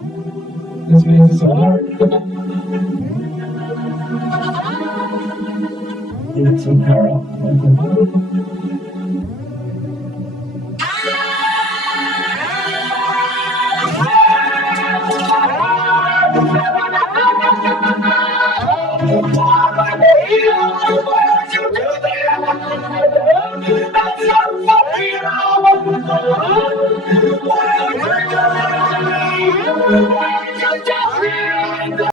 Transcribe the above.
This makes it so hard. Need some power up.